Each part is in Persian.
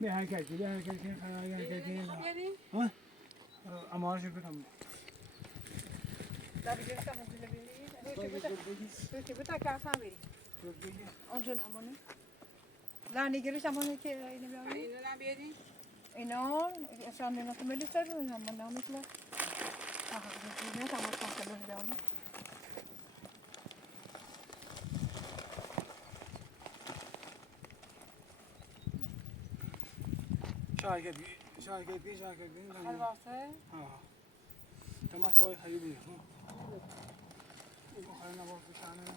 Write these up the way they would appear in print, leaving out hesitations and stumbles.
به حرکت کنی ها امارش بکنم لا بجلسة ممكن بيجي بتا كعفة بيجي أنجن أماني لا نيجريش أماني كي إني بيعمل اینو نبیاری؟ اینا اصلا نمی‌تونم سر رو هم من نمی‌تونم نه تمام کنم بیام شاید الواسه تمام شوي خيبي خلينا نروح في شاننا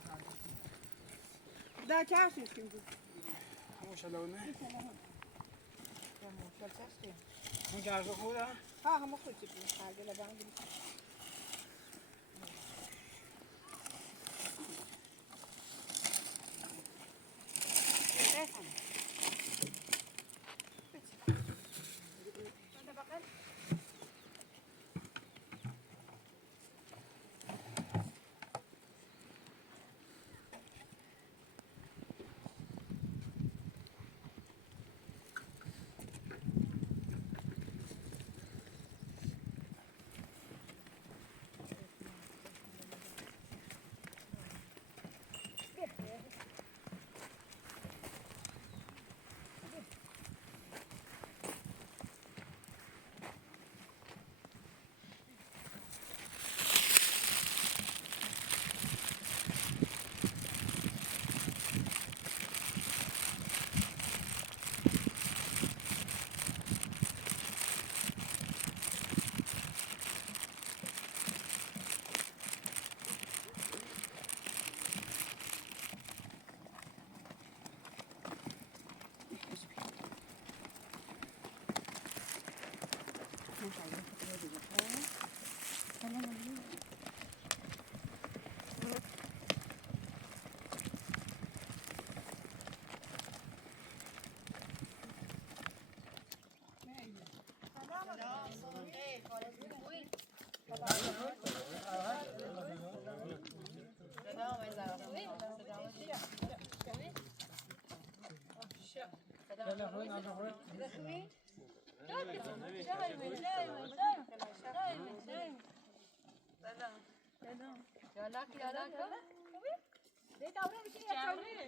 ده كاشي كنت مش لونه مش كاشي مش عارف خودا ها هم خوش تبي حاجة لا بعمل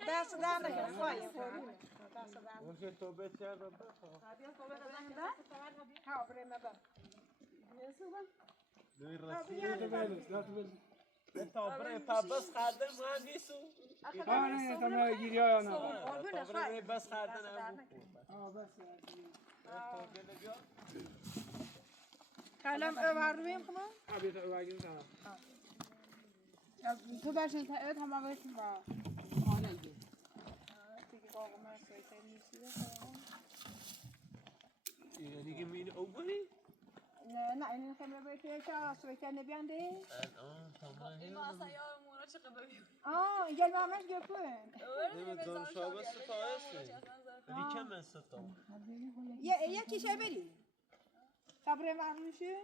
دست دارم خواهی ممكن توبت يا رب ها بريمة بقى تابره بس خادم مهندسو نه تمام گیری ها نه تابره بس خادم بس كلام أبغى خمان ابي تواجد تمام تو باش انت هم واسه با حالا دیگه باقا ما سویت میشه يعني كمين أولي نه این خمر بیت چه سویت نبیانده تمام این ما اصلا یا مونا چه قبلی اینجا مامش گفتن نمیدونم شابه ستایشی ریکم من ستا یکی چه بری صبر معموشه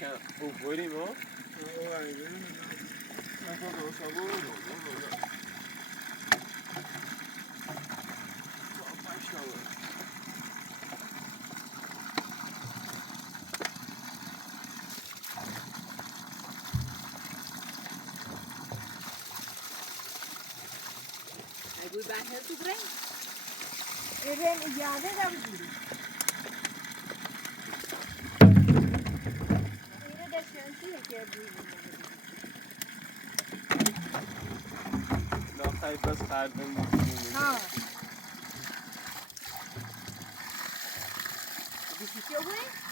كان أولي ما اگه بحث تو برای ایران اجازه داری ایران دستیانشیه که لا خیلی بس خردم ها چی اومد؟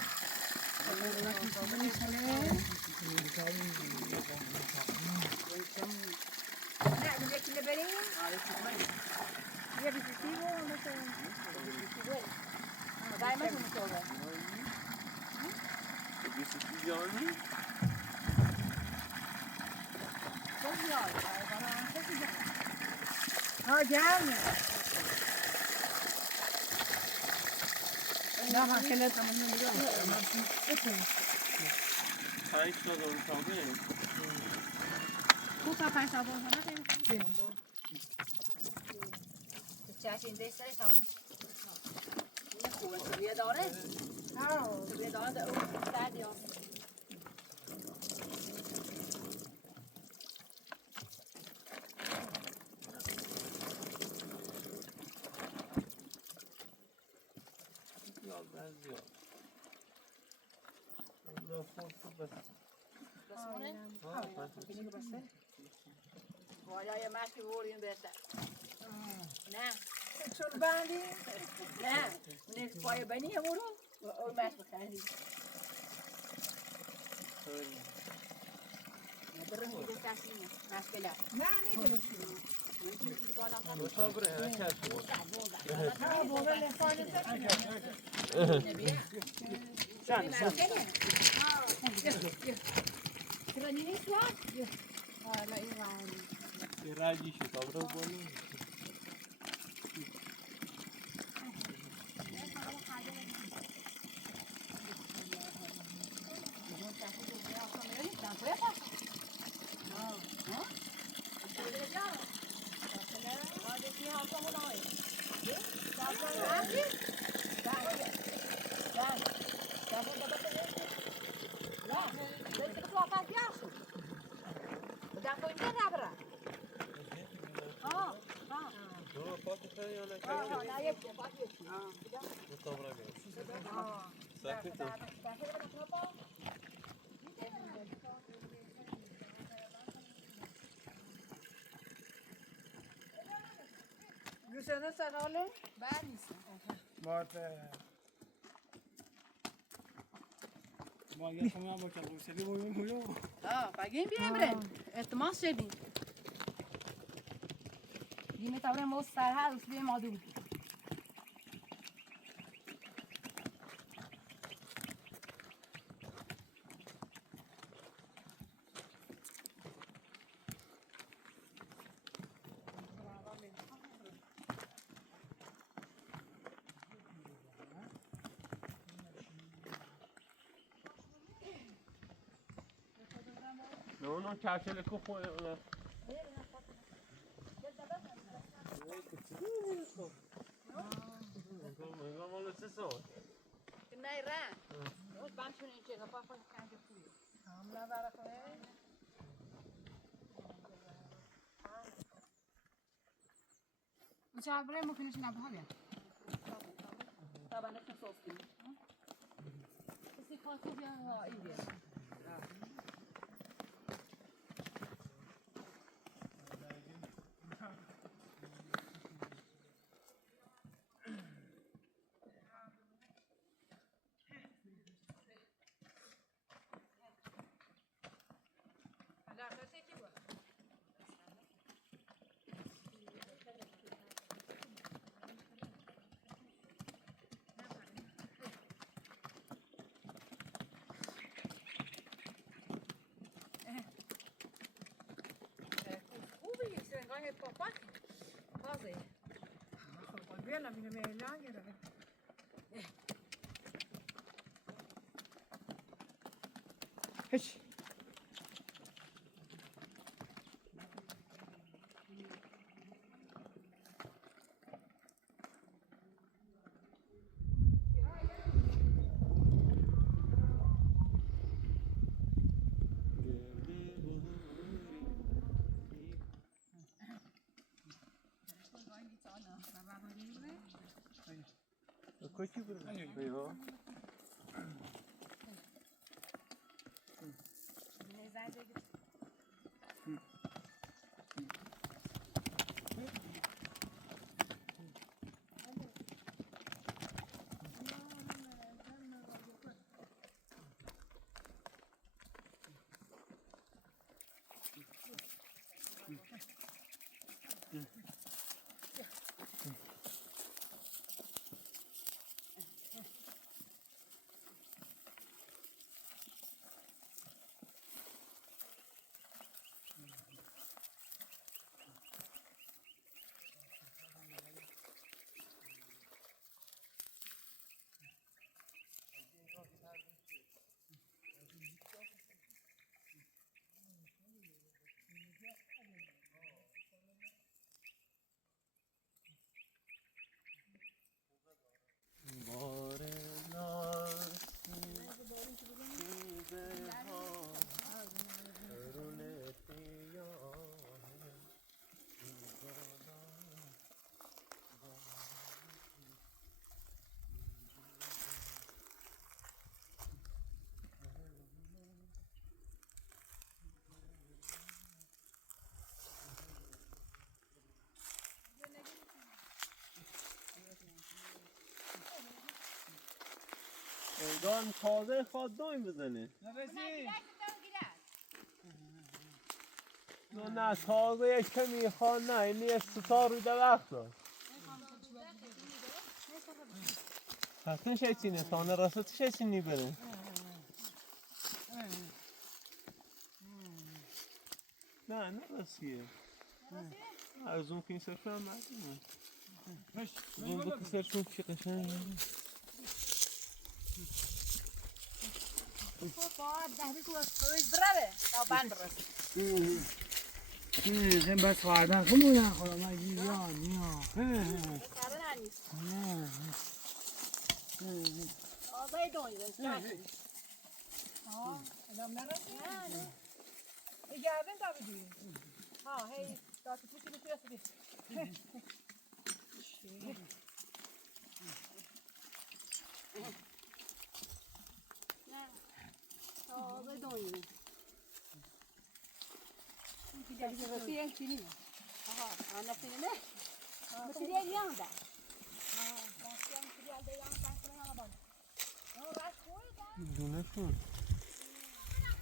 نه دیگه بریم یه بیسیتی رو مثلا دائما می‌کنه بیسیتی جانی ها جامع لا ما كانت من خیلی شده اون تابه تو همون تا 5 ساعت اون خیلی چاشین دستش هم این خوبه تو بیه داره تو بیه داره در اون سردی ها والا یه مشکی بردیم بهتر نه چون بندی نه اون پای بنی همون رو اون مشک بخندیم ندارم میده تسلیمه مشکل نه نیدونم بوده لفانه ترنی نیست واد حالا این وانی یه رجی شد آب رو بالا گوشنه سراله بعد نیست ما یه خونه با که روسری بودیم مولو بگیم بیایم بریم التماس شدیم دیم تابره مستر هست بیایم آدم اون کفشل کو خونه اون مال چه سوال نه راه روز بامشون این چه گفت فقط کنج خوبی هم نظر کنه مشاور برای ممکنش نبوده بیا طبعا نشون صوفی کسی خاصی بیا این بیا پاپاک بازه خب بیا نمی‌دونم میلان گرفت هیچ کوچی بود ایوا دان تازه خواد دایم بزنه نه تازه یک کمی خواد نه اینی استطار رو در وقت داشت حتما شایدینه تانه راست شایدینی بره نه راسیه از اون که این سرشو هم مردمه اون بکی سرشون که قشنگ این بس خواهدن خمونن خدا ما گیریان آزای دونی الان نرسید؟ نه گردن تا بدید هی داتی پوشی بتونی آزای دونی رسید چینی آنا فیلمه مسیری لیان ده دونه شون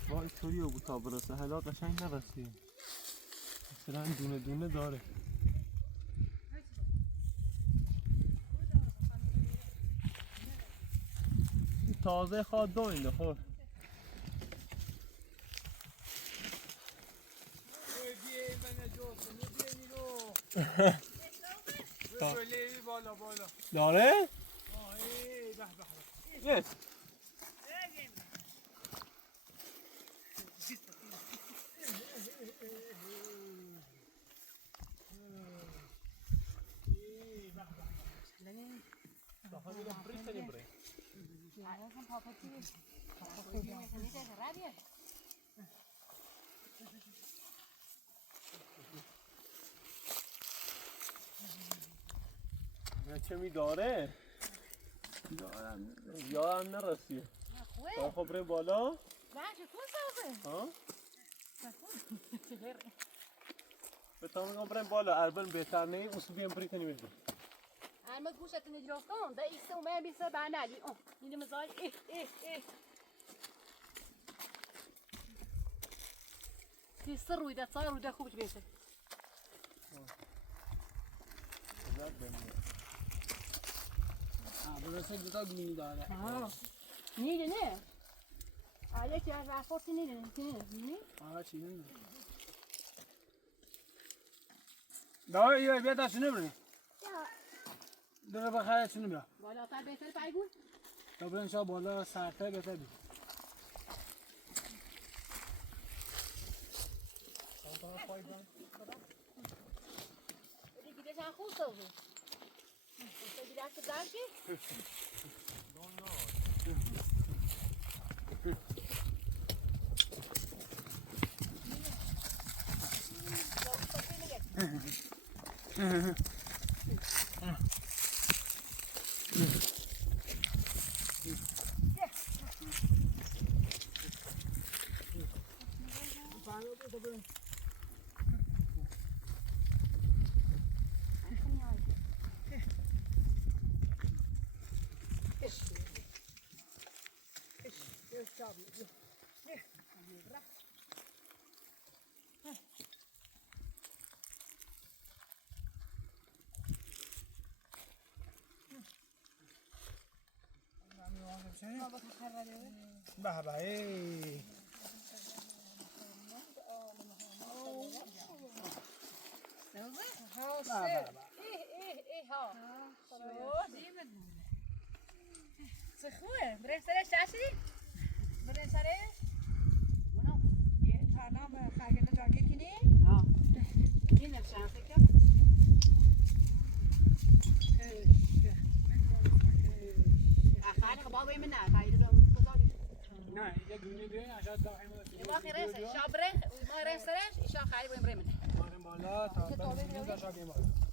وای طوری بود تا برسه حالا قشنگ نرسید مثلا دونه داره تازه خواد دوینده خور داره؟ yes چه می داره؟ یادم نرسید خب بریم بالا؟ ها؟ بهتر میگم بریم بالا اربن بهتر نه اصلا بیم بری کنیم اینجا اما گوشت نجراستان ده ایسته اومد بیسته بعنالی اینه مزای سیسته روی ده سای روی ده خوبش بیسته برسه دوتا گونی داره نیده نه یکی از رفاتی نیده نه چی نمیده داره یه بیا دستونه بریم داره بخیره چونه بیا بالا تر بهتر پیگون تا بریم شا بالا سرتر بهتر بیم دیگه چند خوب سوزه دیگه دست درکی به به خوبه بریم سرش چشی؟ بریم سرش؟ تا نام خرگنده جاگه کنی؟ این نفشن فکر خیلی بابا من نه خیلی نه یه گونی بیاین اشاد داخل ما خیره شابره ما خیره سرش ایشان خیلی بایم بریم بریم بالا تا بریم تا بیم بالا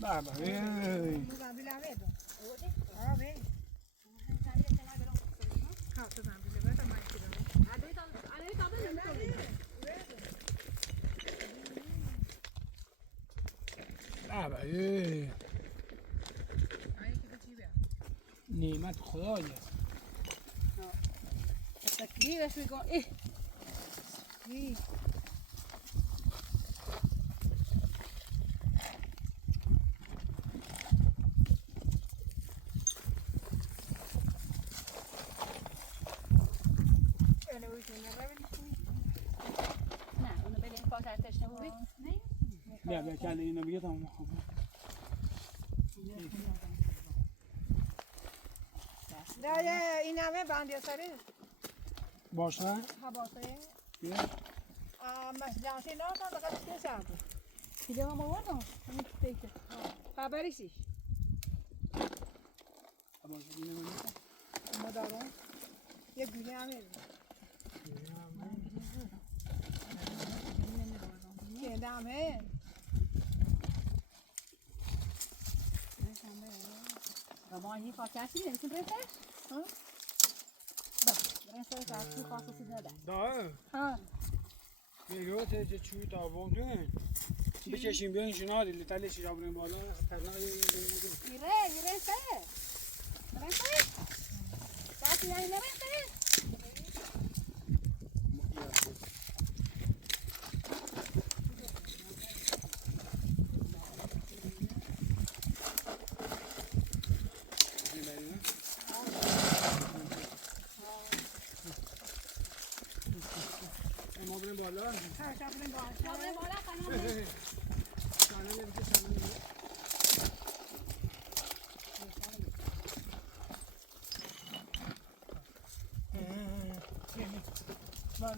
بابا زنبیل هم بیدون آره تو زنبیل باید هم مایکی بابا نعمت خدایه. تکلیفش میگم ای نه اونو ببین پاک ارتش نبودی بیا کله اینو بگه تمام خوب. نه این همه بندی سره باشه. ها باشه بیا. جانشین نامم بقید که سرده دیگه هم آوردم همین پیکه خبریشیش باشه اینو من. ما دارم یه گونه همه که دمه رمانی فاکسی نمیتونی برسش؟ ها؟ برسش از تو خاصی نداره. داره. ها. میگه چه چوی تابون دون. بکشیم بیاین شنا دیگه تلش را بریم بالا. ایره سه. برسه. باید یعنی نرسه. ما بریم بالا. بریم بالا خانم. بالا.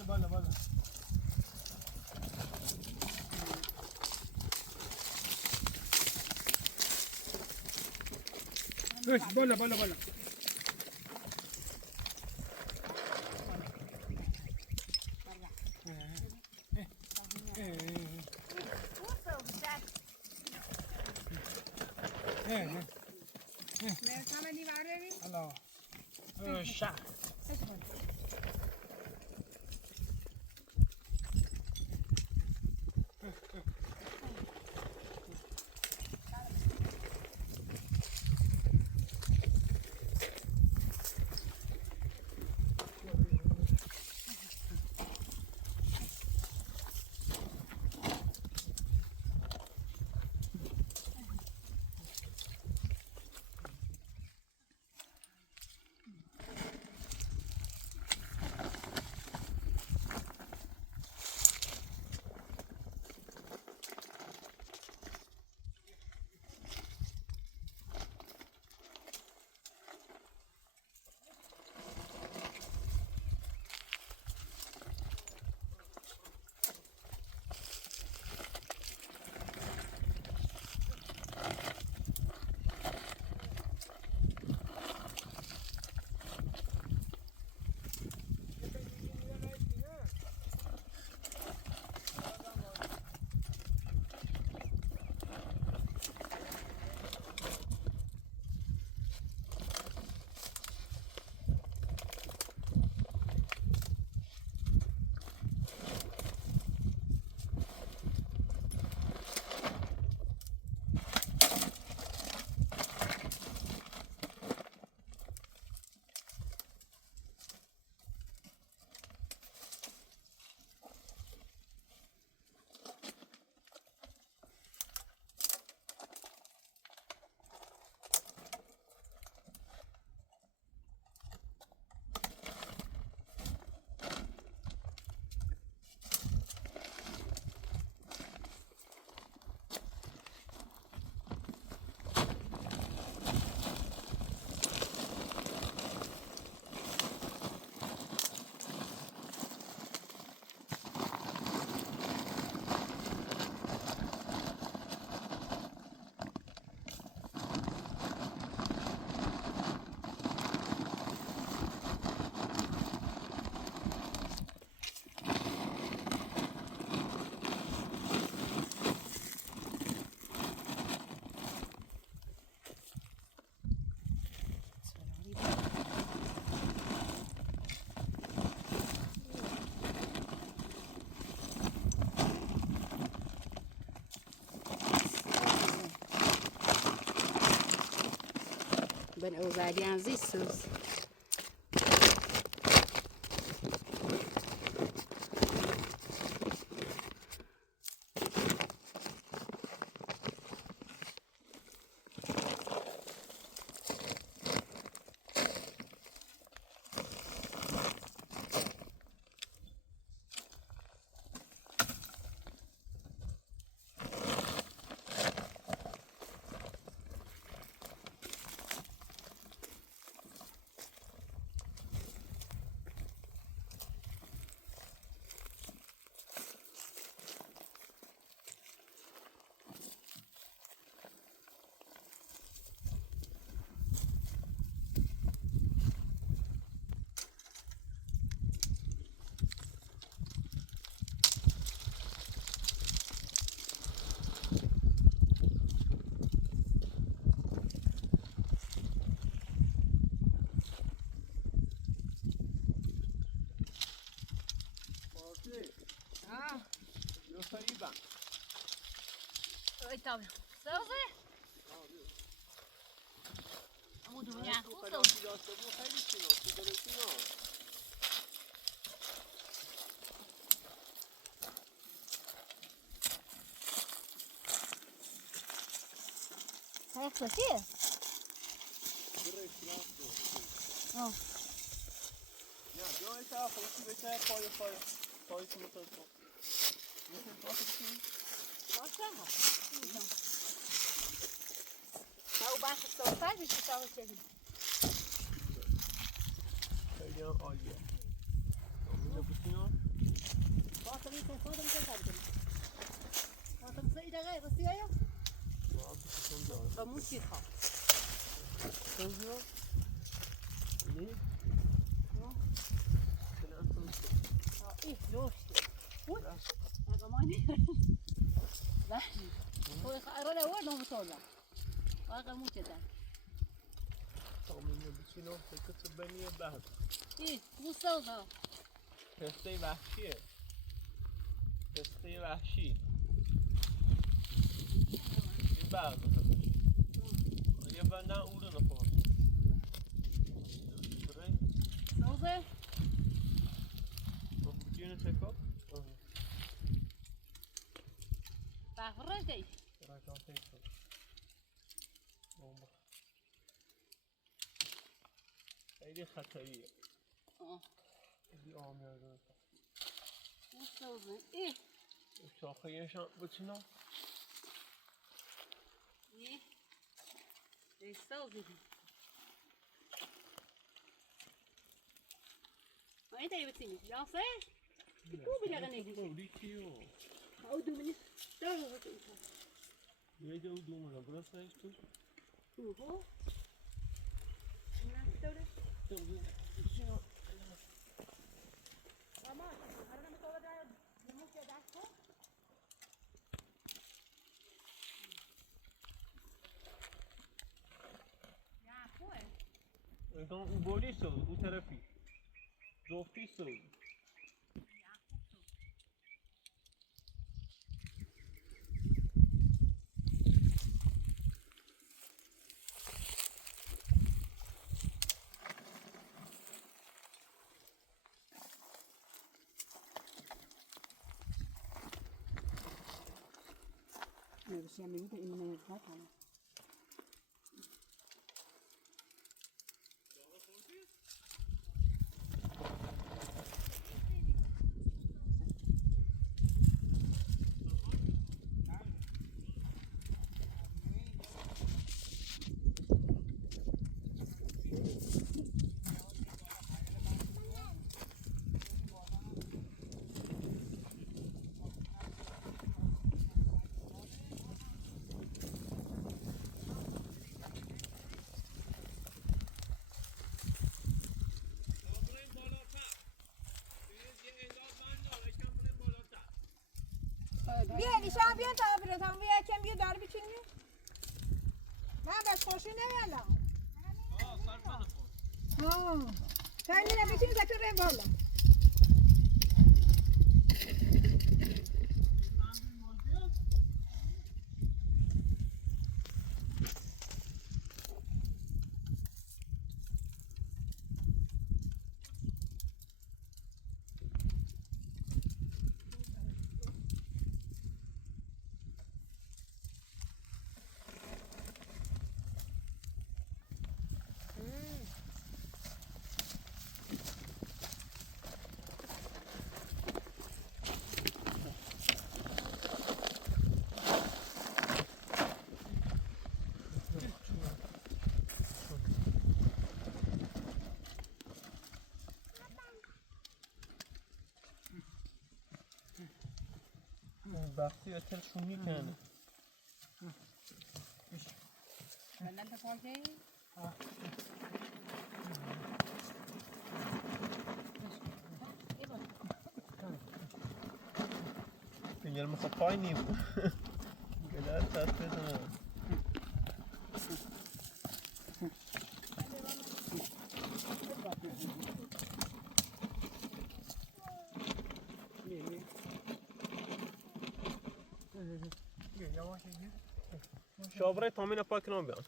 بالا. مهرسم دیواره ببین الله. شا. او بعدی هم زیستوز ای تابلو سازه اما دنیا خوب ساخته چیه؟ آه نه بیای تا خودی بشه پای تو تو باشه ها او بخش ساختر بیشتر ساخت چیزی خیلی هم عالیه اینجا بسیار باشه میتون خودم میتون کار کنیم باشه مثل این دقیقه رسی آیا؟ با موسی خواه سنجا نه ای روشتی بود اقامانی بحشی خوی خیرانه وردم بطولا واقع موچه دن اینجا بسیار فکر بنیه بعد ای موساز ها پسته وحشیه پسته وحشی یه بعد یه بندن او رو نخور سازه جینو تکا بخورش دی راکان تکا بومبا خیلی خطریه خیلی آمیازه موسازه ای شاخه یشان بچینا ای سازه ما این دایی بسیمی جانسه خوبی لگه نگیشه قولی چیو او دومنی داره بسیمی یه دو دومنا برس هیچ تو اوهو نه دوره بچینا اما هر نمی تو بدای نموشه دست کن یا خوه então o boliço, o terapi do ofício بس يا ميوت إنه يتقطع بیا نیشان بیا تا براتون بیا کم بیا دار بچینی من بس خوشی نمیالم خیلی نبیچین زکر بریم بالا وقتی اترشون میکنه بلند پاکی فینگر میخواد پای نیم گلر تست بزنه شابره تامین پاک نام بیان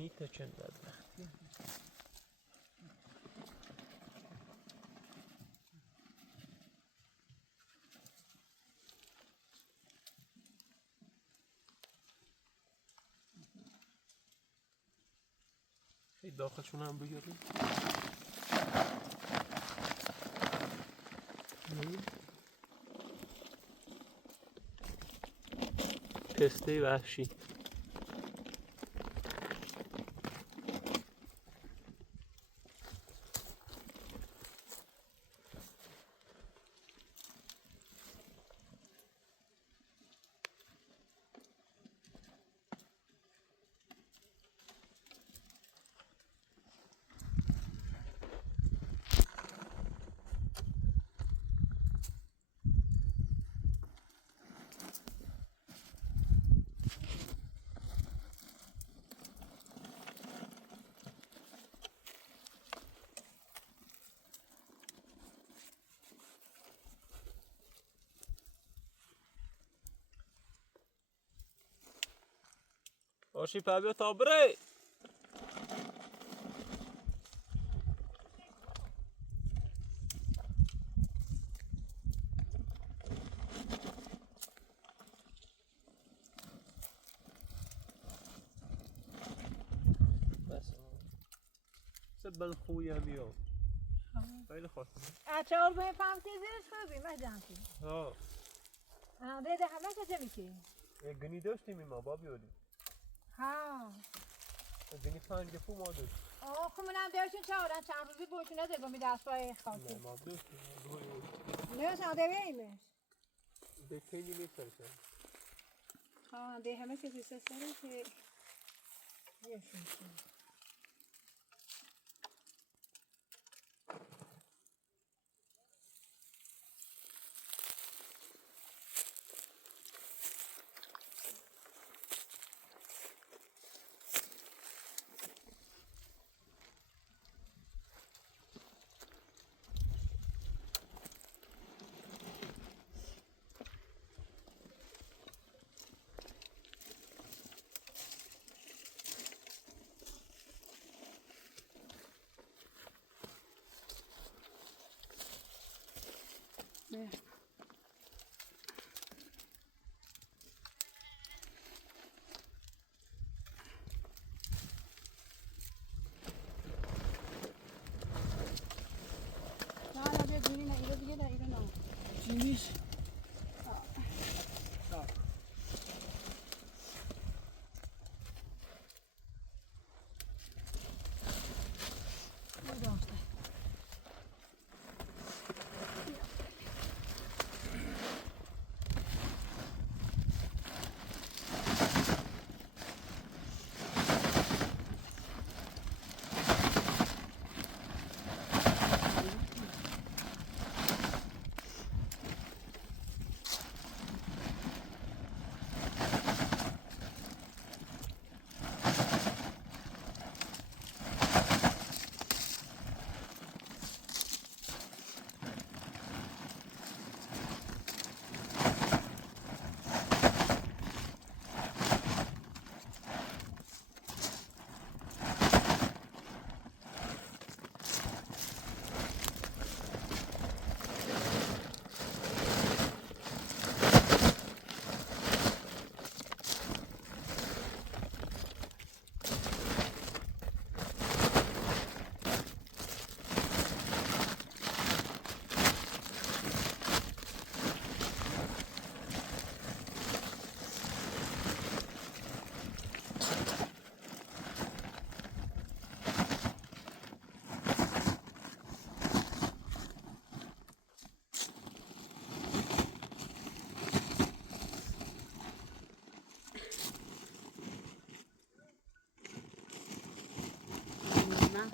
نیت چند بدبختی خیلی داخلشون هم بگیریم پسته وحشی آشی پا تا بره سبن خویی همیو خیلی خواسته اچار به پام تیزش خوبی مجانتی ها ده همه کجا میکی گنی داشتیم ما با بیودیم ها گنی پنج پو ما داشت خب منم داشتیم چند روزی بوشونه ده گمی دستای خاکی ما داشتیم نه ساده بیمیش به تینی میترسن ده همه کسی سسره که یشون نه نه گونی نه ایره دیگه نه ایره نه چی نیست؟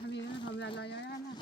همین هم لا یا نه نه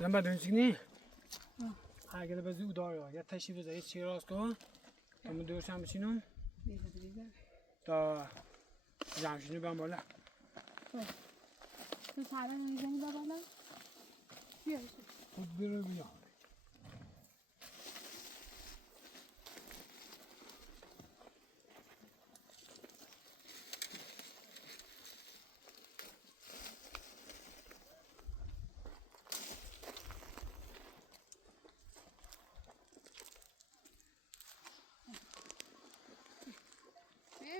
دم بعد اونجوری اگه بازی udar یا تشریف بذاری چی راست کن همون دورش هم بچینم تا جمشیدو بیام بالا تو سالن میزنی با بالا بیا خود برو بیا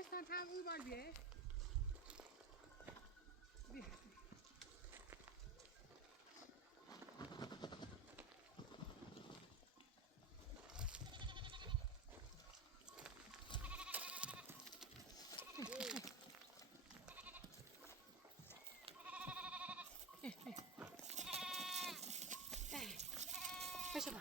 مهرسم هم اون بار بیه بیا پشو با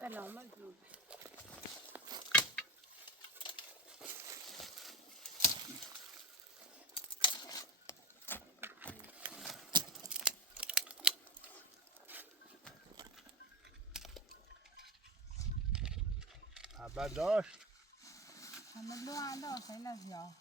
سلام علیکم برداشت همه دو عنده خیلی زیاد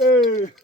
Hey!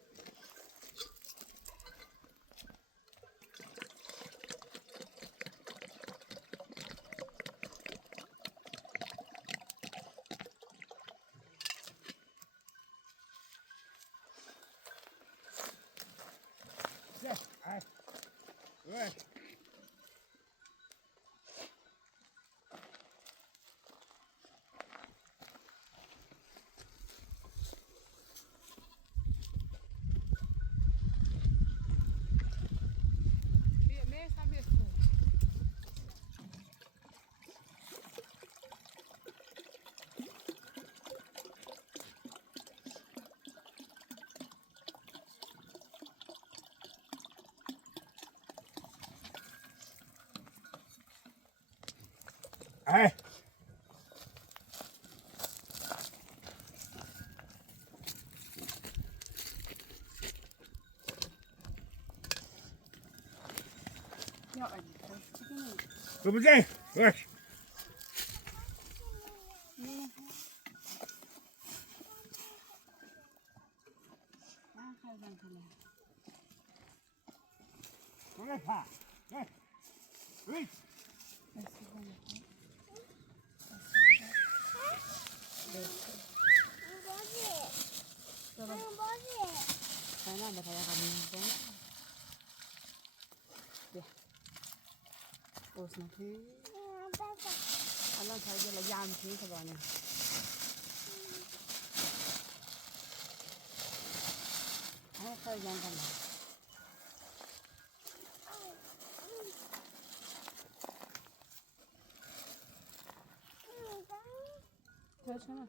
ای یا علی تو بزن باش الان تاجر جمشید تبانه ها خیلی جنگل چشمه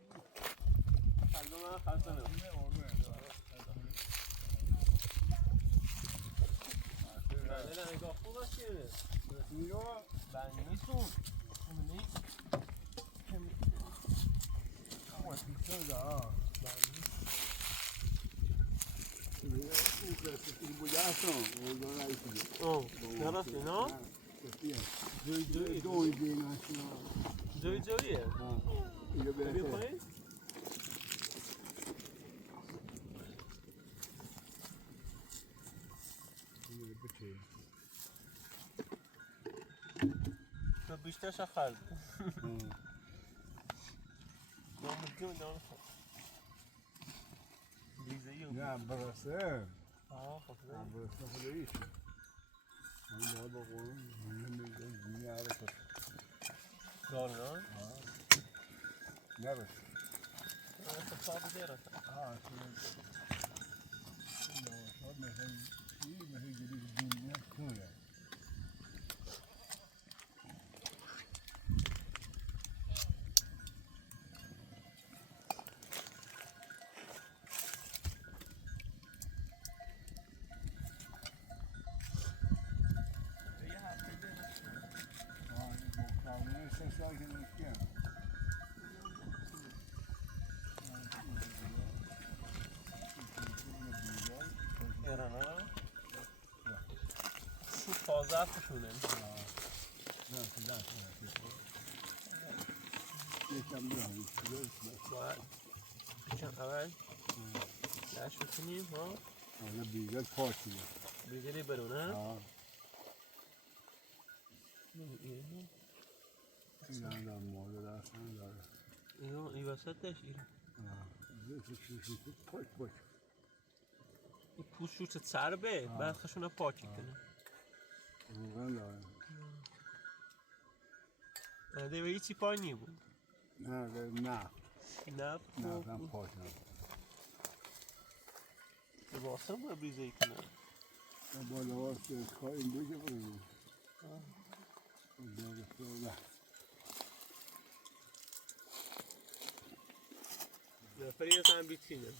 جویه بیشتر شخص نه برسه خب برسه خودش من با قرون میاره دارن نباشه صاحب دیره شاید مثلا این مثل جدید دنیا کنه تازه‌شونه نه یکم باید یکم اول دشت بکنیم ها حالا بیگل پاکی بیگلی برونه این هم در مورد درستان داره اینو این وسط داشت پاک این پوست شوست سربه بعد خشونه پاکی کنه روغن داره دیگه هیچی پای نی بود نه هم پاک نه به واسه هم بریزه ای کنه بالا واسه کار این دوی که بریم نفری از هم بیتینه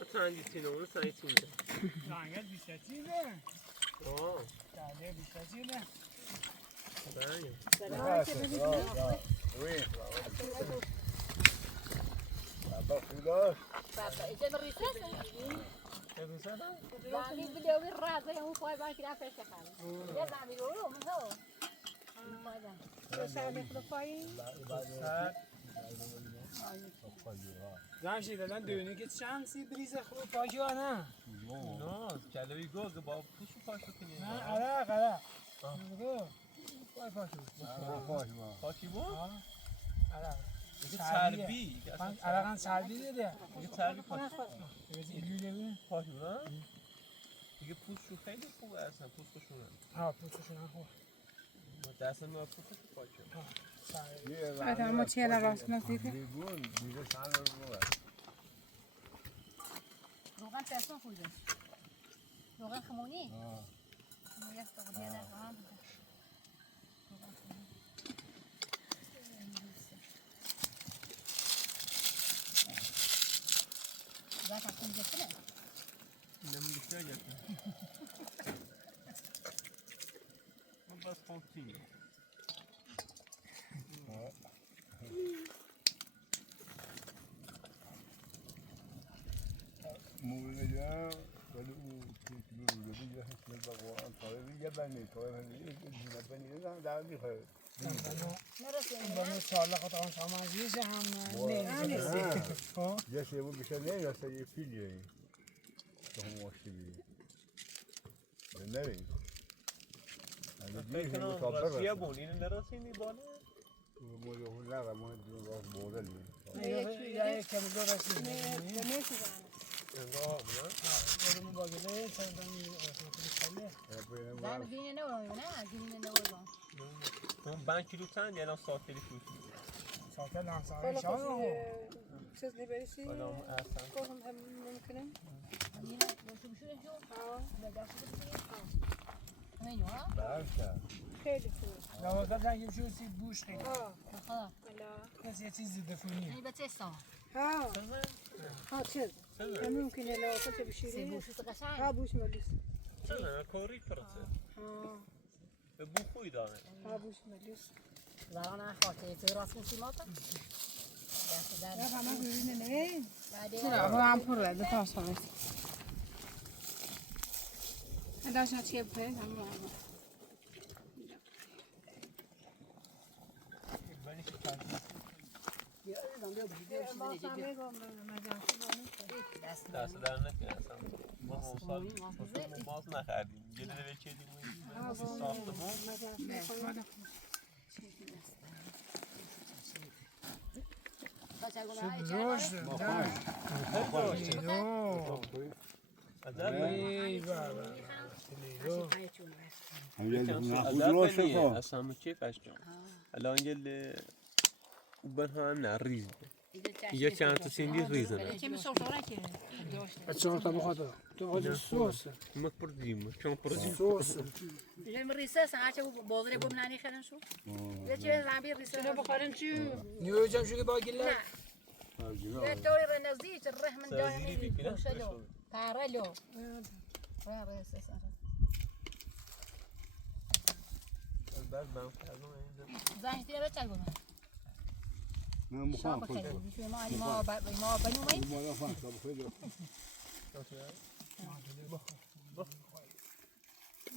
مثلا بیتینه اونو سایتینه جنگل بیشتر چیزه آه جنگل بیشتر چیزه بابا خودش بابا اینجا بریسه زمین بدیوی رازه اون پای باید که دفعه شکل یه زمین رو مزو سر میخواد پایین جمشید الان دونی که چند سی بریزه خوب پاکی ها نه نه کلوی گوگ با پوشو پاشو کنی نه عرق بگو پای پاشو پاکی بود؟ عرق دیگه چربی عرق هم چربی دیده دیگه چربی پاکی دیگه ایلوی ببین پاکی بود دیگه پوشو خیلی خوبه اصلا پوستشونه پوستشون هم خوب دست ما پوستشو پاکی آدم ما چیه راست نزدیکه بیگون دیگه چند رو روغن پسون خوده روغن خمونی یه استقدیه نه روغن زن تقسیم جسته نمیشه گفتم من بس فونتی مولانا ولی اون رو دیگه هست با قرآن طالبی یه بنی نه در میخواد بنو سال خود آن سامانزیش هم یه شیء بود بیشتر نمیرسه یه فیلیه که هم واشتی بید نریم فکر کنم راسیه بود اینو نرسیمی بالا مولی اون لغه ما دون راست بودلیم یا کمی دو رسید انگاه برمون باگله سردن آسمان زن گینه نوازم نه گینه نوازم اون بانک کیلو تن یه الان ساکلی فوت ساکل هم خیلی ساکل خوب چیز نبریسی حالا هم اصلا گفتم هم ممکنه همینه شو شو بدا شو همینو ها برکه خیلی خوب دوازده رنگیم شو سید بوش خیلی خلاص کسی یه چیزی دفونیه یعنی بچه سام ها چیز هم ممکنه لو خاطر بشیری بوش قشنگ ها بوش ملیس چرا کوری پرسه به بو خوی داره ها بوش ملیس زاران خاطر تو راست مسیماتا دست در نه همه گوشی نه چرا هم پره ده تا سالس داشت چیه پره هم ولی چه کاری دست در نکنه اصلا ما اون سال باز نخردیم یه دونه بچیدیم ساختمون روش اصلا کیفش جان الان گل بنها هم نریز یه چند تا سینگی ریزنه چه می‌سوزونه که چهار تا بخاطر تو آجی سوس مک پردیم چون پردیم سوس جم ریسه ساعت بازار بوم نانی خرن شو یه چیز زنبی ریسه نه بخورن چی نیو جمشید باگله نه توی رنزی تره من سازیری جایی بکنه شلو تارلو را ریسه سر بعد من کردم اینجا زنی تیره بچه گونه من مخوام شاب خود خیلی میشه ما بنو می ما فهم خود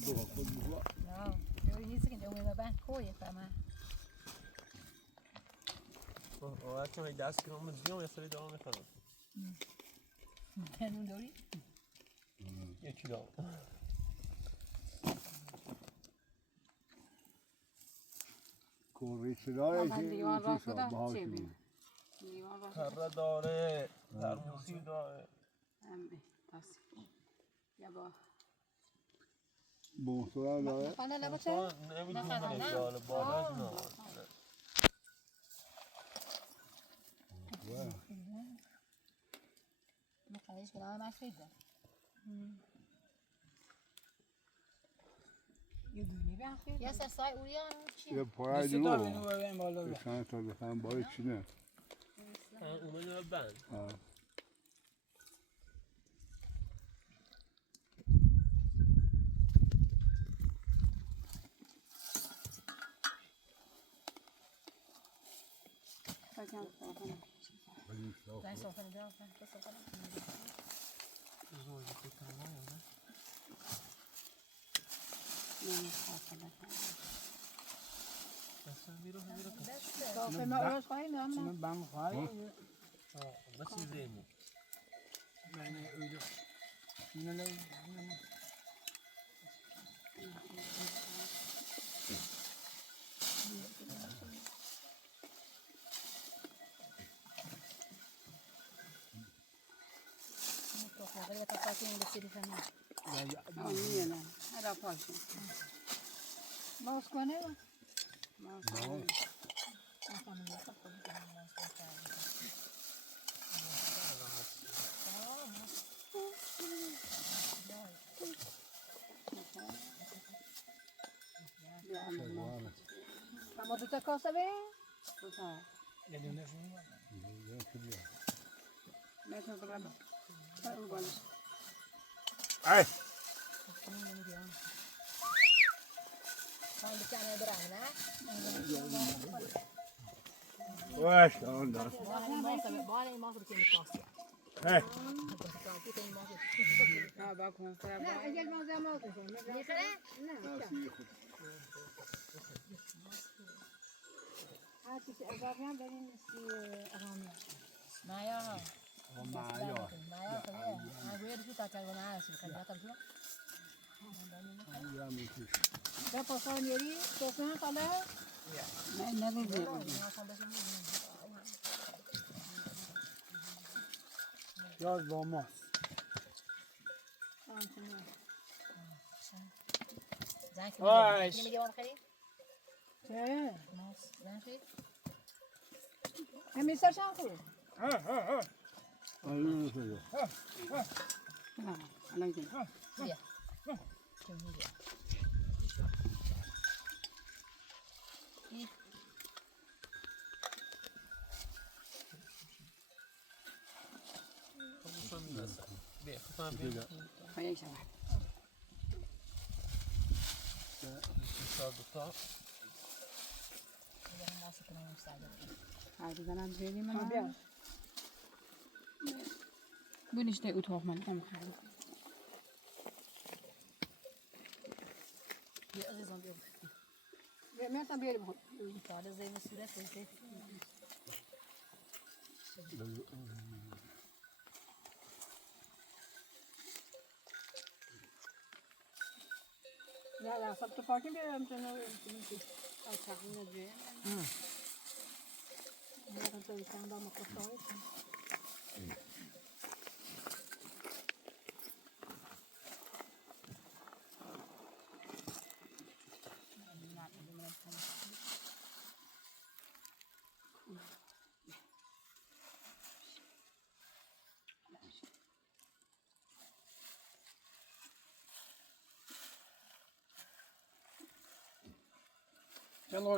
دو خود بخوا نه یه نیست که دومی ببند کوی فهمه آه چون دست کنم بیام یه سری دوام میکنم تنون داری یه کیلو کوری صدای چی باهاش بود کره داره ترموسی داره بوسورا داره خانه لبچه نمیدونم داره بالاش نه مخالش کنم من خیلی یه دونی بخیر یه سر سای اوریان چی یه پرای بیست تا دیگه بینو ببین بالا چند تا بخوام باید چی نه اونو بند زن سوفن بیار کن سوفن صافه ما آرش خواهی نه شنو بم خواهی بس زیمو بینه اویدو نلو غير تفاصيل بتصير فهمها نه هر پاشه ماست کنه اما دو تا کاسه به یه دونه شون نه تو برام اون بالا ای واش اون دار ای نه اگه ما زمان کنیم نه هاتیش اضافه هم بریم ارامی مایا مایا مایا خیلی اگه تو تا کار نه است خیلی تا تو به پاسانیری توسن خاله نه ندیدم یاد با ماست زنگ میگه اون خیلی چه زنگ همیشه شان خوب آلو شده الان که بیا خیلی شما عادی زدی من بیا بونیش ده اتاق من نمیخوام بیا عزیزم بیا مهرسم بیاریم خود تعال زي ما صورت زي لا صبت فاكين بيرم تنو او تاخذنا جي ما كنت كان با مقصود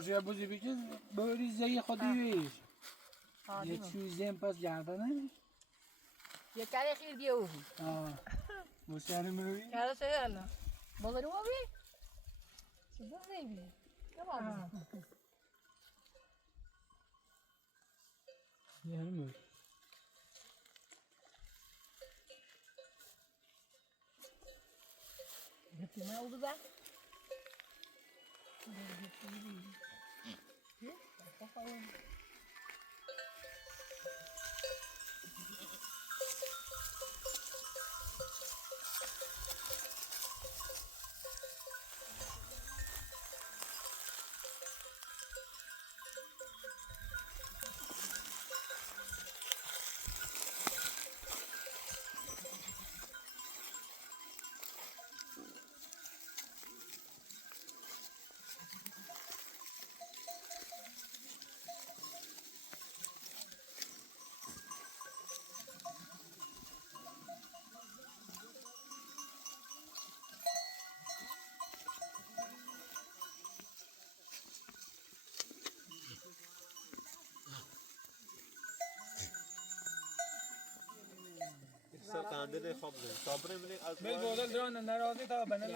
چه بوزی بکن بریزه خودی یه چیزیم پس گردنه يا كاري خير ديو مشتری منوی كاري سيالا بغير وابي شو زي بي تمام یعنی جبت ما وضو بقى سرطانده خواب زن صابره منی از بل بودل دران نرازی تا بنل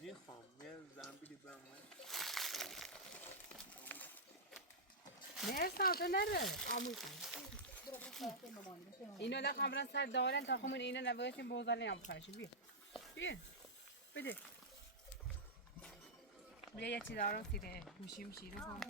زی خام یه زنبیلی برام مهرسم تو نره اینو ده خمرن سر دارن تا خمون اینو نبایستیم بوزنه هم خرشی بیا بده بیا یه چی دارم سیده پوشیم شیره کن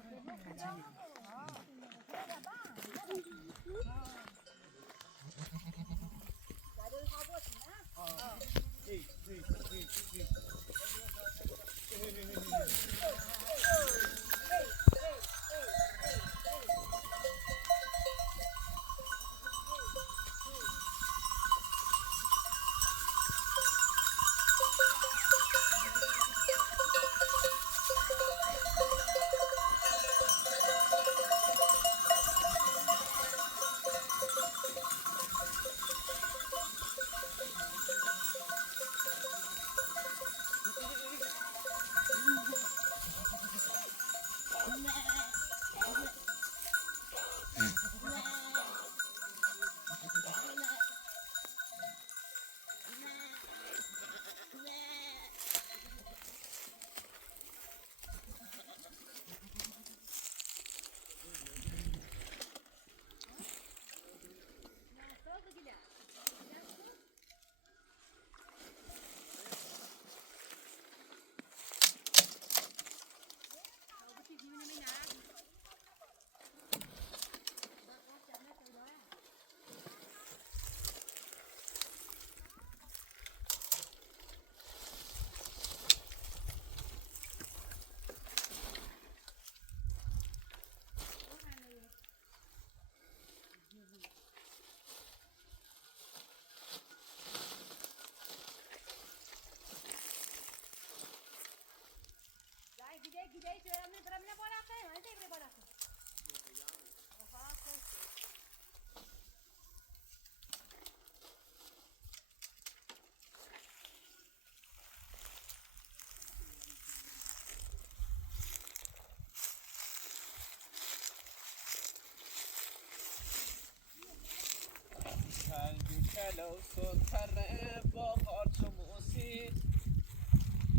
کلو سلطره با قارچ و موسی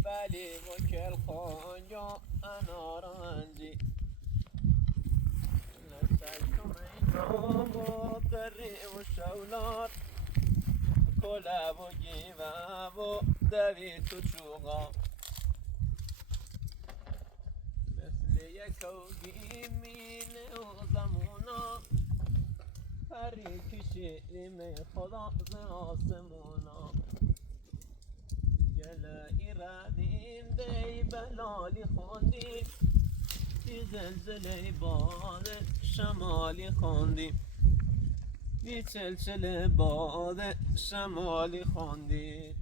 بلی و کل خانجا انارنجی نسلتم اینا با قری و شولار کلا و گیوه و دوی تو چوغا مثل یک گیمینه و زمونا پری کشیدیم خدا ز آسمونا گله ایردیم دی بلالی خوندیم بی زلزله باد شمالی خوندیم بی چلچل باد شمالی خوندیم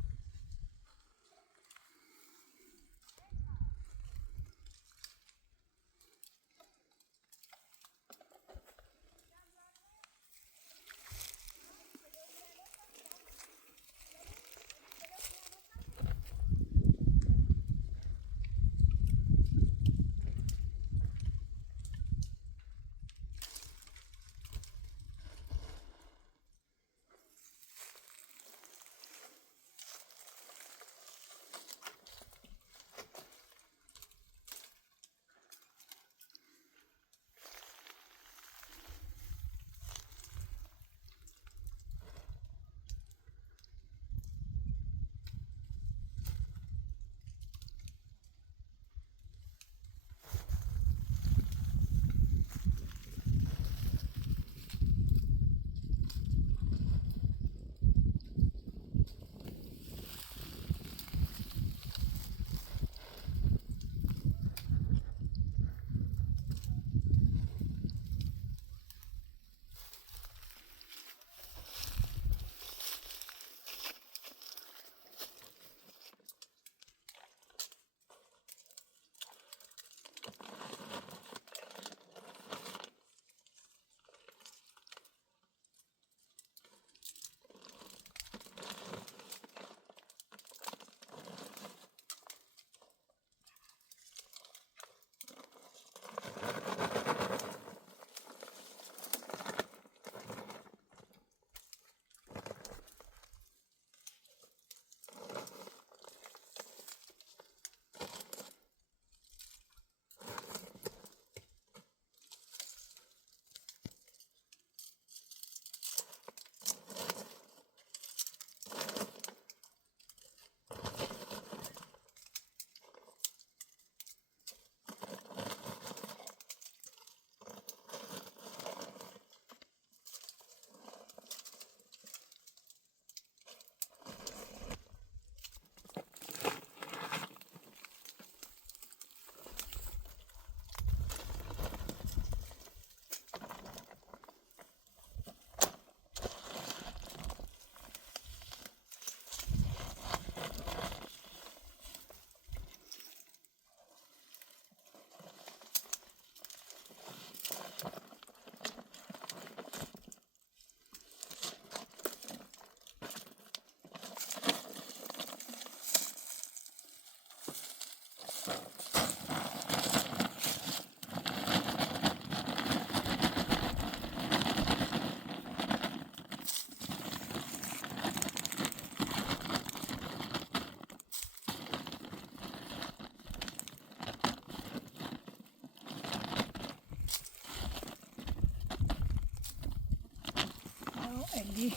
علی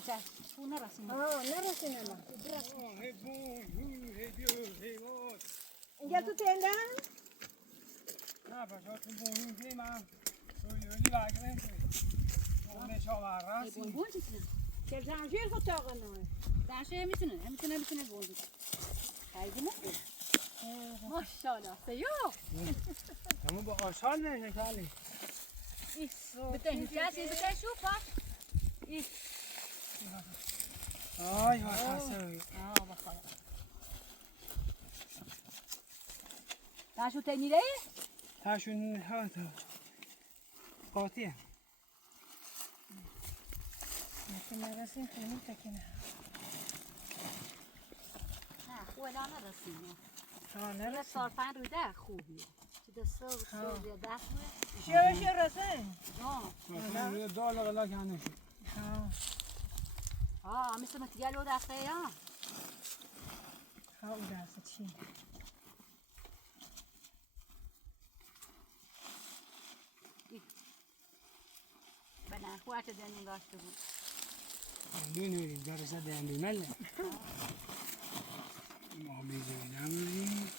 چش تو نرسیم نرسینه ما هی بون هی بیو هی وات اینجا تو تندن نه پاشاتون بون هی من سویولی برگردیم اون شاور راسی بون چیه که جمشید خود تاقه نمه دانشه میتونه بون خیلی مفید ماشاءالله سیو اما با آشال نه کالی بتن کسی بتن شو پاش آی واسه بخدا داشو تنیره تاشون ها تا قاطیه نکن نرسین خیلی تکنه نه خوبه نرسیم ها یه نرسین سارپن رو ده خوبیه چه دسته و دست شیوه رسین نه دال غلا کنه مثل متیال و دسته یا ها او دسته چی بنا خوات دنون داشته بود دونی درسه دندونل ما می‌دونیم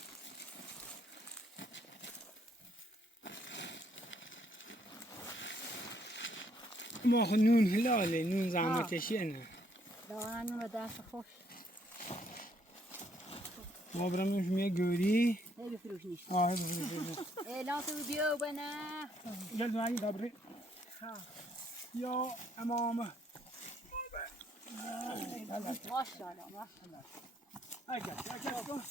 ما نون هلاله نون زحمتشیه نه دارن و دست خوش ما برامش میگه گوری نه بفروش نیست بفروش اعلان تو بیو بنا گل دونی دبره یا امام ماشاءالله اگر کن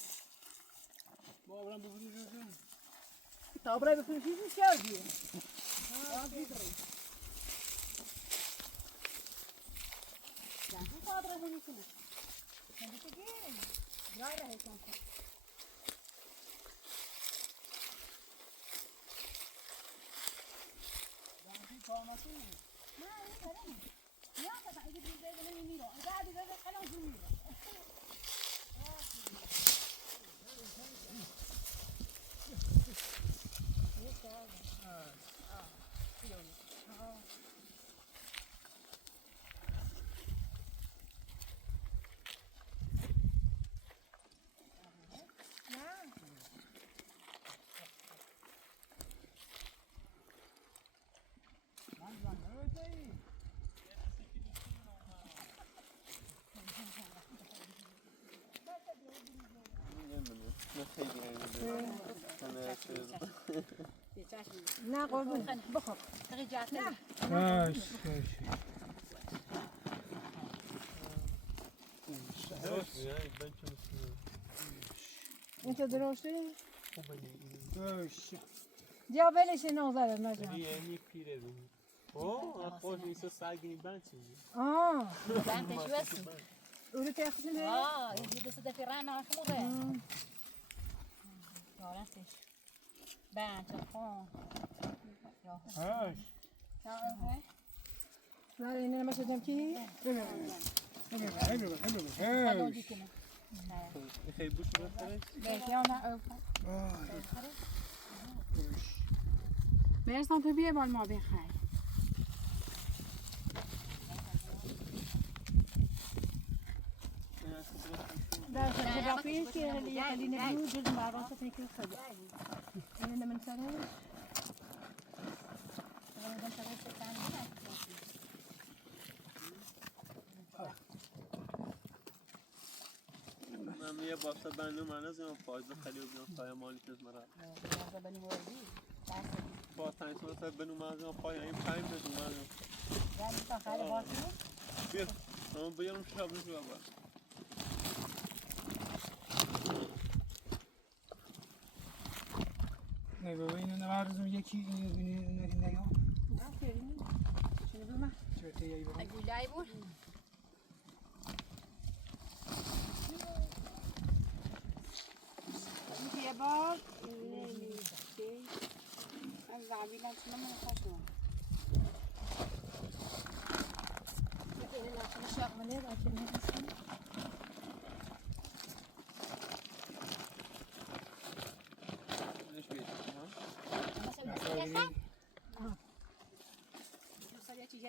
ما برام بفروش تا برای بفروشی شاگیه دانشه صادره میکنه نه قربون بخور نه باش انت درسته؟ باش یا ولش نظر نجام یعنی پیره بینی خوش نیست سرگینی بند چیزی بنتش واسه اولو تاخذني يجي بس ده في رانا خمره دارستش بنت خون باش لا انا ما شدم كي حلو خلون دي كده خیلی بوش بخورش بس يا انا مهرسم تو بیا بال ما بخیر ده جرافيش اللي خلينا بيو جزء مع راسه في كل خد انا من سنه من یه باسه بندو من از این فایده خیلی بیان پای مالی که از مرا با تنیسون سر بنو من از این پای این پایم بدو من بیا اما بیارم شب نشو بابا نه بابا اینو نوارزم یکی اینو نگاه چرته یایی برام اقول لا يبور يا باب الزعبيلة شنو من خشوا الشاق من هذا كنا ليش بيت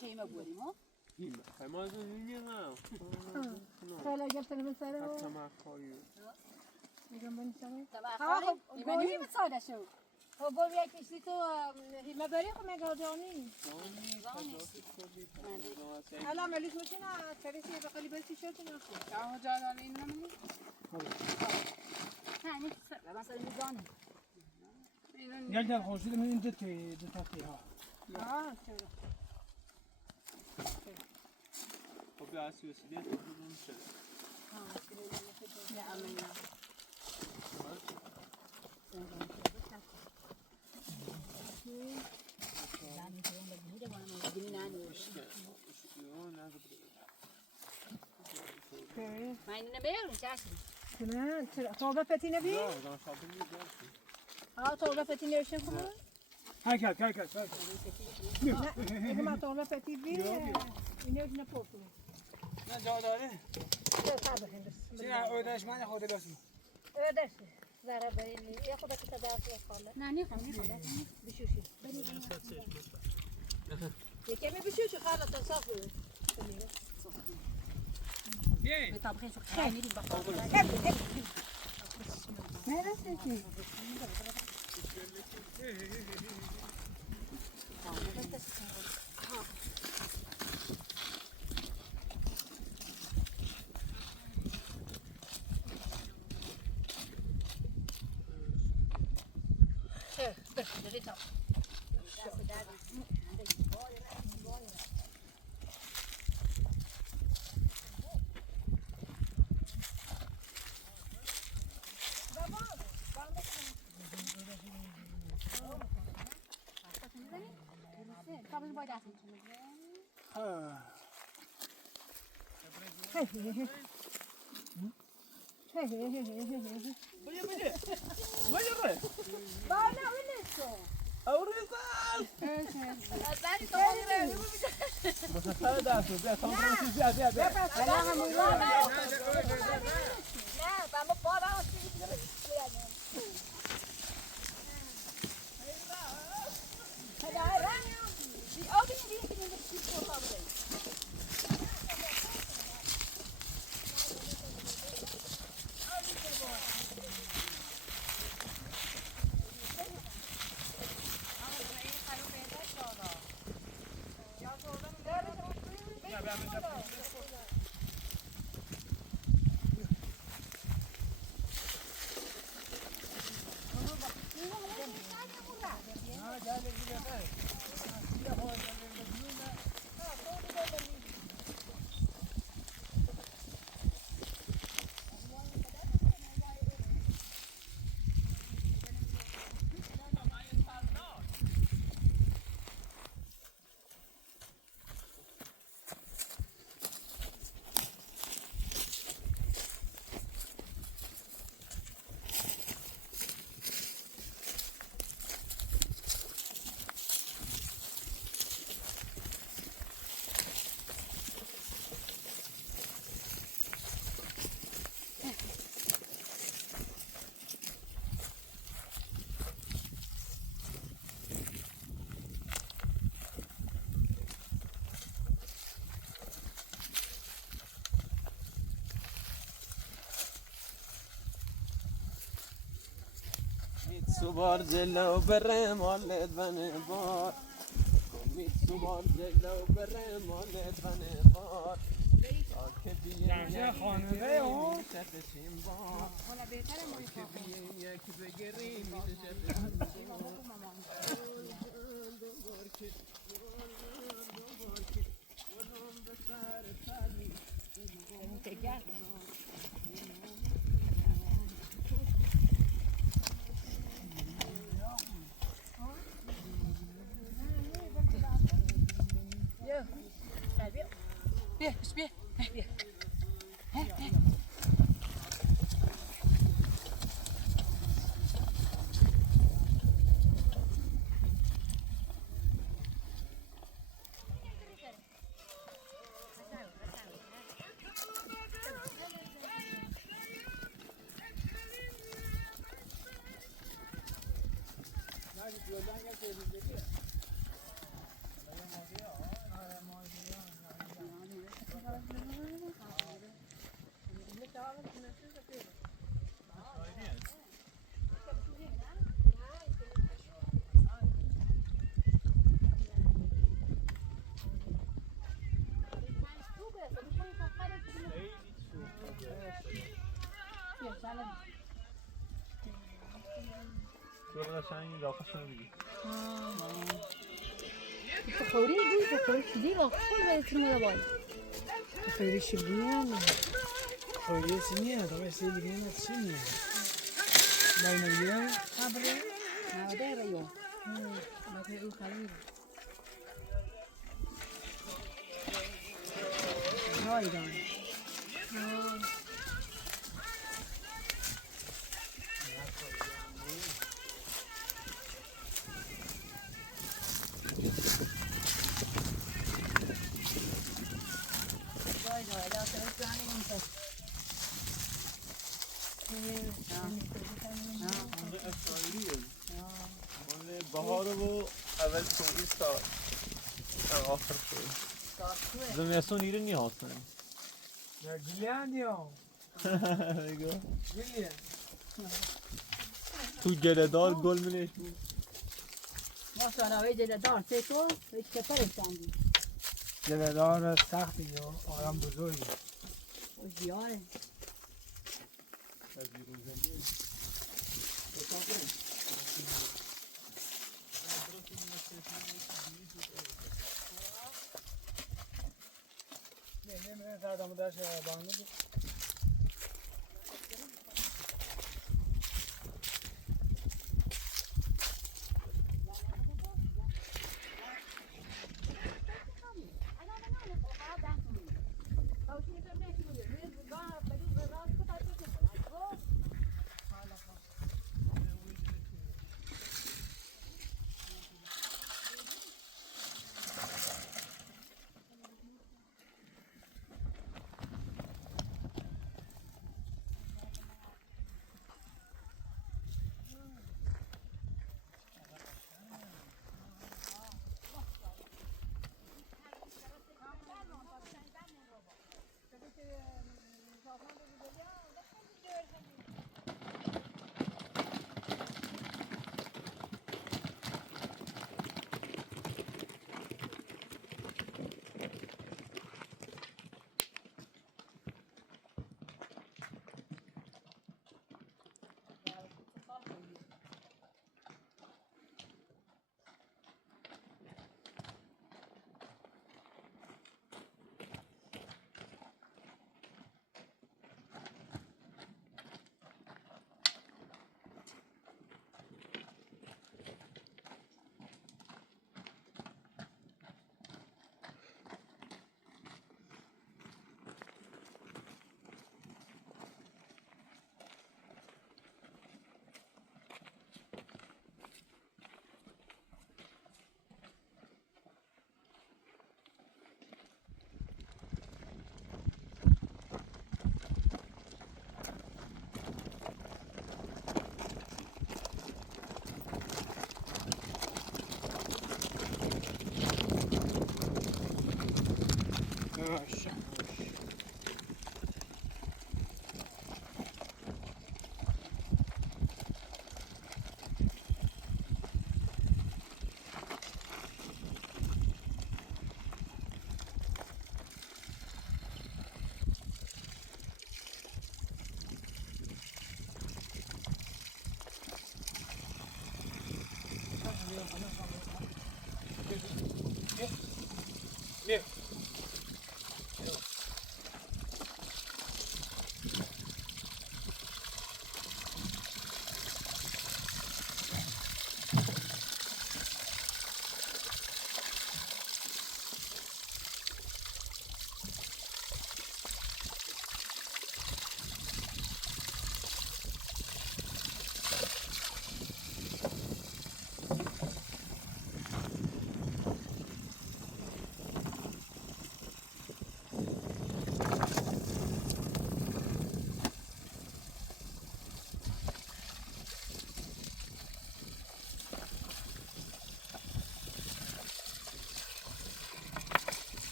شيء ما بقولي مو ما زنیم خیلی گفتم من سر و تمکاری میگم بنی سر خب گویی مساعده شو خب گویی کشتی تو ما بریم خب مگه جانی الان ملیک میشین سرسی بخالی بسی شد نه آه جان این نمی نه مثلا میزانه یک در خورشید من اینجا توی دو تاکی ها چرا خب به اصلی وسیله تبدیل شده نه امنا ما این نمیارم چاشی نه چرا تو بفتی نبی تو بفتی نوشن کنم هرکت نه ما تو بفتی بی اینو نپوتو نه جا داره چه صبر هندس چرا اودش من خود بسم ادش زهرا بریم یه خود که درس خاله نه نمیخوام بشوشی یکی می بشوشی خاله تا صافه بیاین بطبخي شو خير نريد بخاطر ما رسيتي Subar zella berre mollet bane bar komit subar zella berre mollet bane bar که بیه خانه اون شتشیم با که بیه یک بگیری میشه شتشیم بيه ايش بيه بيه قشنگی داخلشون دیگه خوری دیگه خوری دیگه خود به تیم باید خیلی شیرینه خیلی سینیه تو مثل دیگه نمی‌شینی باید خبره نده رایو باید او خالی رایگان بهار و اول توی تا آخر شد زمستون ایره نیاز کنیم گلیان یا گلیان تو گله‌دار گل میلیش بود ما سراوی دل دار تو هیچ که پرستندی جلدار سختی یا آرام بزرگی و زیاره نمیدونم ساعت آمدهش بانده بود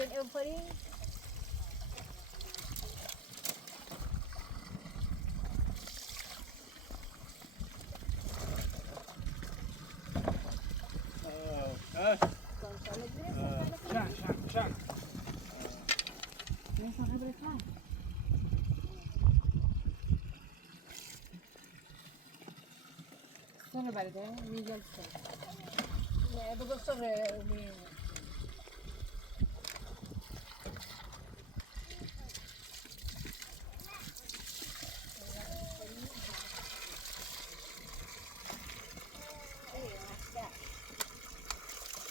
جن افری شان نه برده میگم نه بگو سر می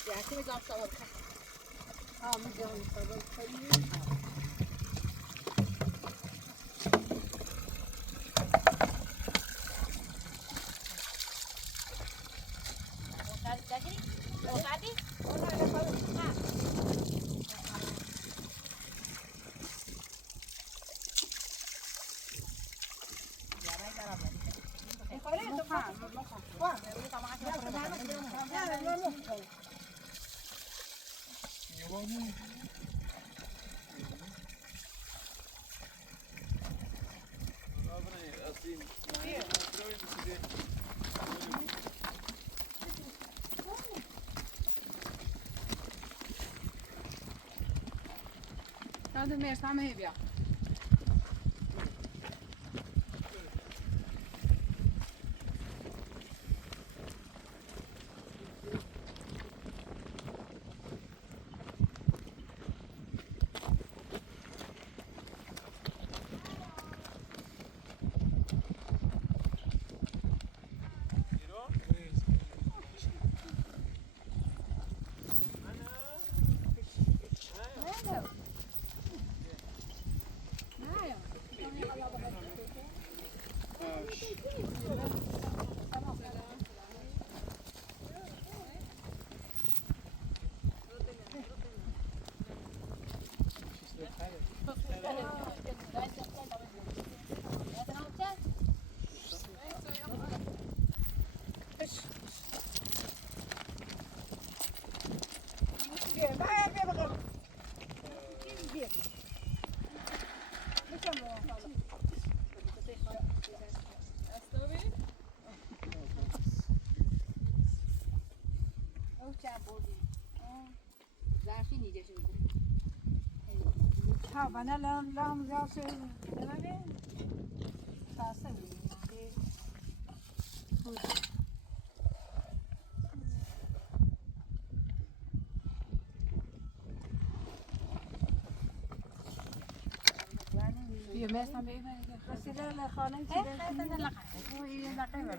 Ja, ik dacht al. میگم سر خیلی داد مرسام هی بیا. ها بنا لام جاسو نمیه تاسه میگه بیا مثلا ببین رسیده لخانه چی رسیده لخانه این لخانه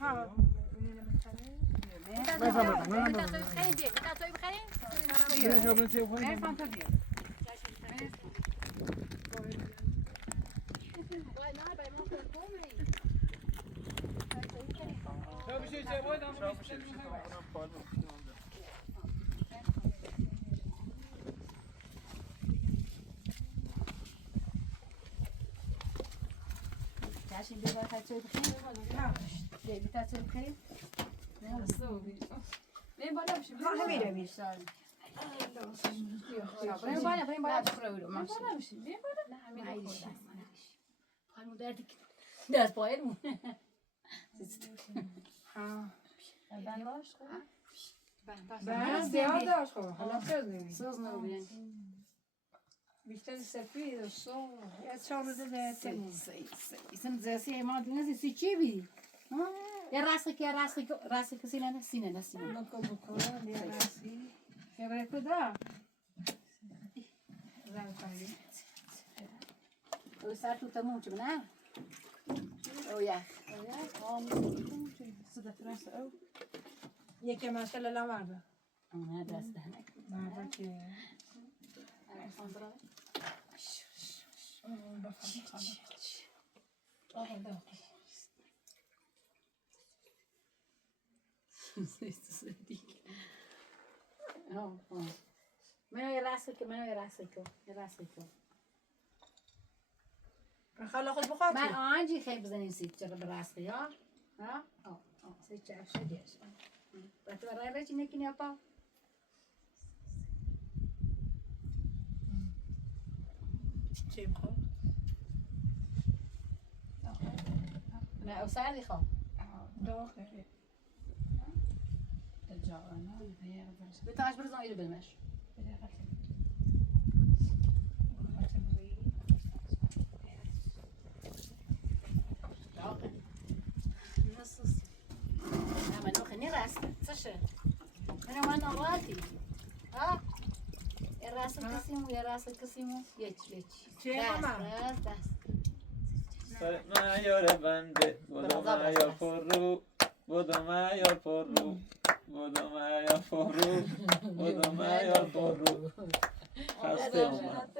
ها عشان بيبقى تاكل بخير ليه بتاكل بخير لا صوبي ليه بالا مش ها نمیره میشه بریم بالا بخورو ماشي ماشي بریم بالا نه معلش پایمون دست پایمون ها بالاش بس زیاد داشت خب حالا سوز نمیبینن بیشتر سفید و سو یه 4 روزه تموز Sen zesi ما دنیز سی چی بی؟ یا راست که سینه نکو بکنم یه راسی که برای کدا زن کنی او سر تو تموم چه نه؟ او یا یکی مشکل لامرده نه دست دهنه مرده که منو یه راسته کو خاله خود بخواد من آنجی خیلی بزنیم سیت چرا به راسته ها ها سیت چرا شدیش Berarti warna sini kini apa? چی میخواد؟ نه اوسعی خو. داخلی بتاعش برزان إلى بالمش. نص. أما لو خني راس تشة. أنا ما نواتي. ها؟ الراس القسيم ويا راس القسيم يتش. چی ماما؟ دست. سر ما یار بنده بودو ما یار فرو بودو ما یار فرو بودو ما یار فرو بودو ما یار فرو خسته اومد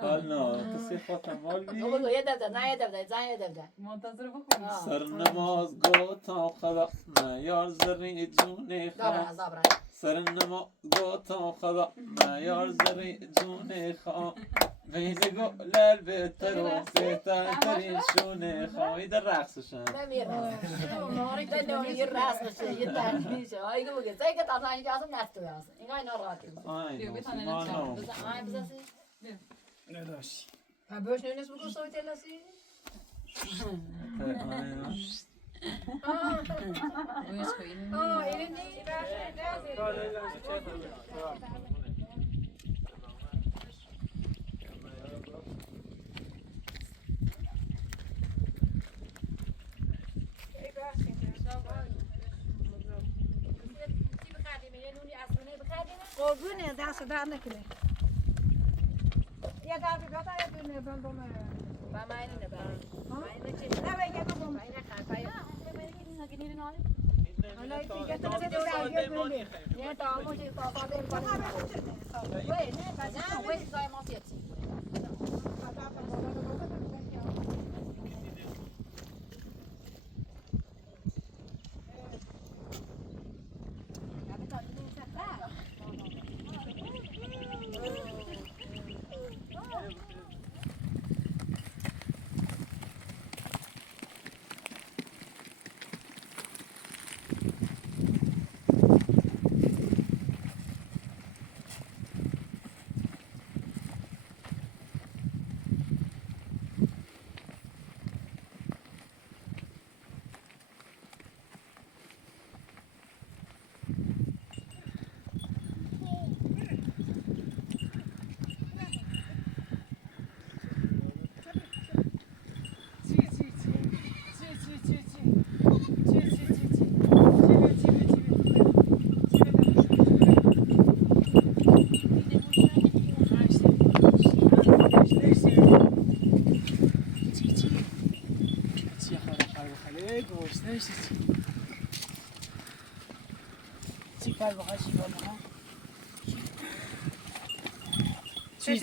حال نه کسی خواهم حال بی بگو یه دفعه نه یه دفعه زن یه دفعه منتظر بخونی سر نماز گو تا خدا ما یار زری جونه خواه دابرا سر نماز گو تا خدا ما یار زری جونه خواه بین گلل بهتر و بهتر ترین شونه خواهی در رقصشن نمیره نوری دنیا یه راست بشه یه تنمیشه های گو بگه زای که تازه اینجا اصلا نستوی اصلا اینگاه اینا راحتی ما نو بزن بزنسی نداشتی ها باش نونس بگو صوت تلسی اینه نی قربونه دست در نکنه یه در بیاد یه دونه بندم با من اینه با اینه چی نه بگه بگم اینه خرپای نگینی نالی حالا دیگه تو چه در بیاد یه تامو چی پاپا دل کنه وای نه بازم وای زای ما سیت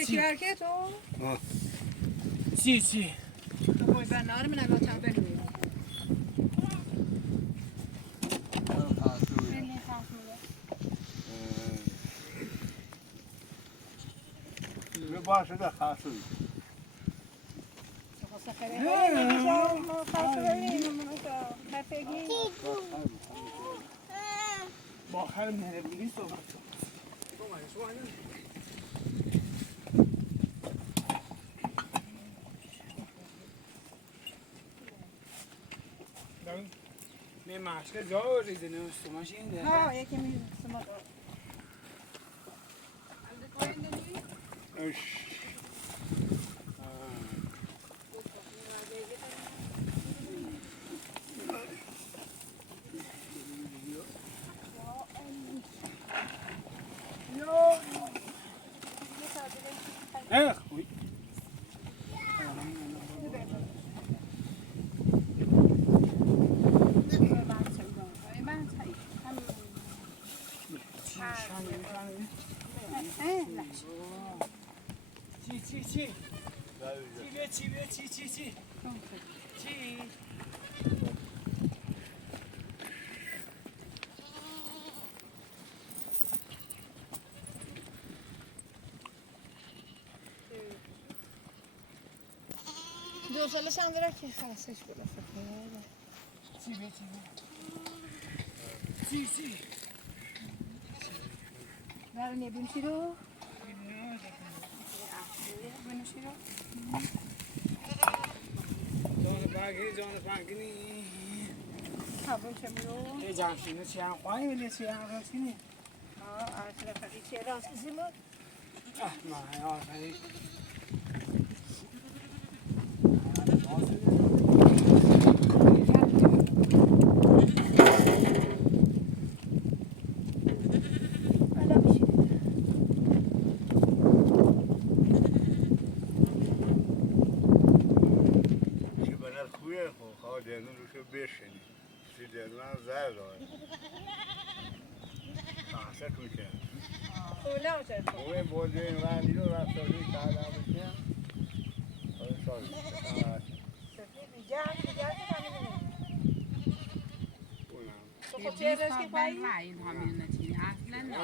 چی حرکت تو؟ چی تو باید بنار من الان چند بنوی باشه ده خاصی با خر مهربونی صحبت کن من مشکل زار ریزنه استماش این ده ها یکی می سما اش خوی چی دو سالش هم داره که خاصش بله چی سی برای نبینشی رو بنوشی رو جان پنگنی کابل چمرو ای جمشید چی هم خواهی ولی چی هم راستی اصلا فقط چه راست کسی بود ما یا خیلی خوبه خواه دندون روشو بشنی سی دندون هم زر داره تحصیل کرد اولا چه موقع بوده این وردی رو رفتاری کردم بشنم آره سالی سفید بیجه که اونم تو خب چه روز که پایی؟ همین نتیجه اصلا نه